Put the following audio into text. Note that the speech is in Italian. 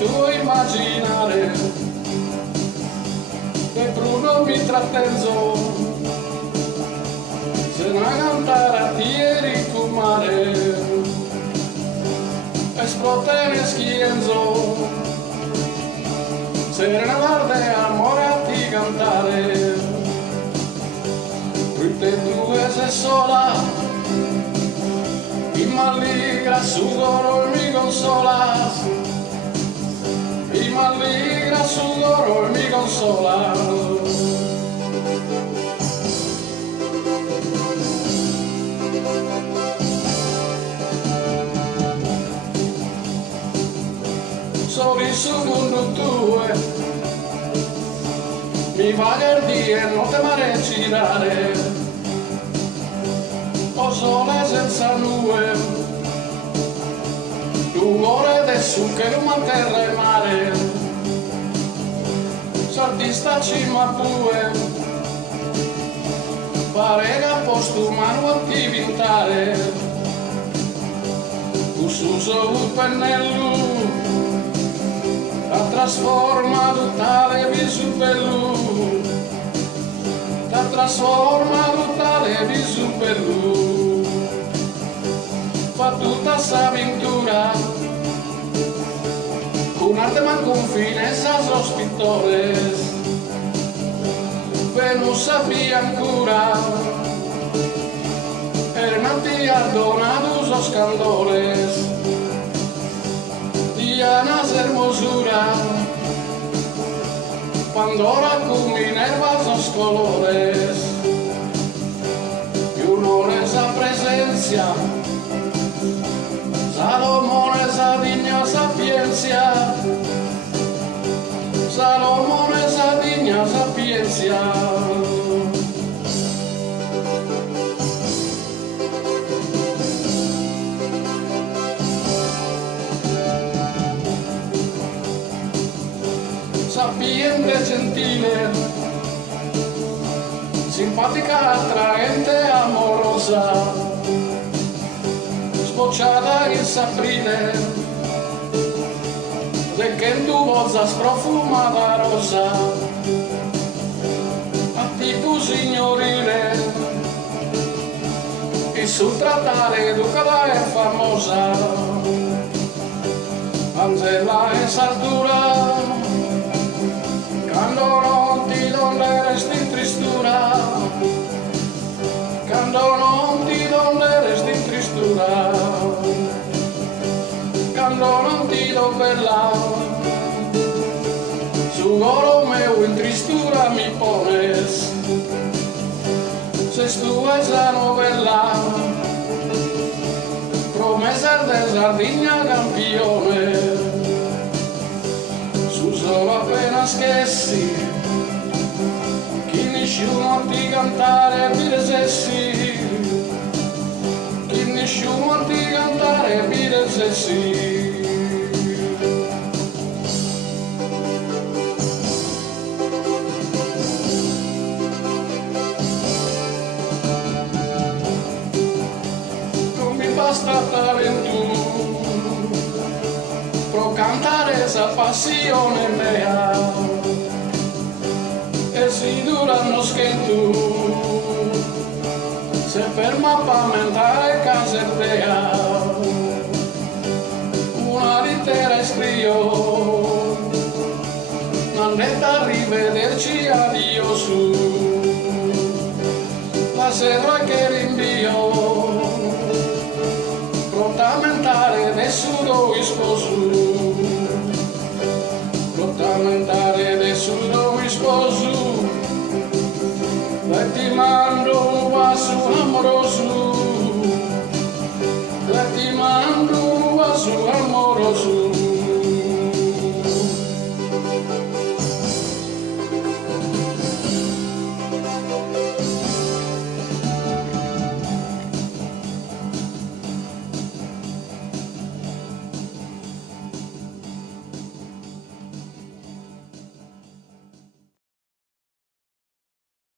tuo immaginare e Bruno mi trattenzo se una cantare ti eri tu mare esplottere schienzo se una tarde amore a ti cantare tutte due se sola mi malligra su loro mi consola mi malligra su loro mi consola soli su mondo tue mi va a dire non te mare girare o sole senza nube l'umore adesso che non manterrà il mare s'artista cima pure pare che postumano a ti vintare ususo un pennello la trasforma totale visu bellu la trasforma totale visu bellu fa tutta sta avventura con arte ma con finezza sos pittores Venus sabia ancora Hernanti ha donato sos candores Diana's hermosura Pandora con Minerva sos colores y honor esa presencia Salomón esa digna sapiencia Salomón esa digna sapiencia sapiente gentile simpatica attraente amorosa sbocciata in saprile de che in tu vozza sprofumata rosa a tipo signorile e sul trattare educata e famosa Angela e Sardura quando non ti donneresti in tristura quando non ti donneresti in tristura quando non ti do bella su oro meu in tristura mi pones se tu esa novella promesa de Sardegna campione su solo appena schessi chi nessuno ti cantare dire se sì chi nessuno ti cantare dire se sì non mi basta talento pro cantare esa passione mea e si durano schento se ferma pa mentare casertea una lettera scrivo non detta arrivederci addio su la sera che rinvio prontamente adesso do sposo prontamente adesso do sposo e ti mando un vaso amoroso e ti mando un vaso amoroso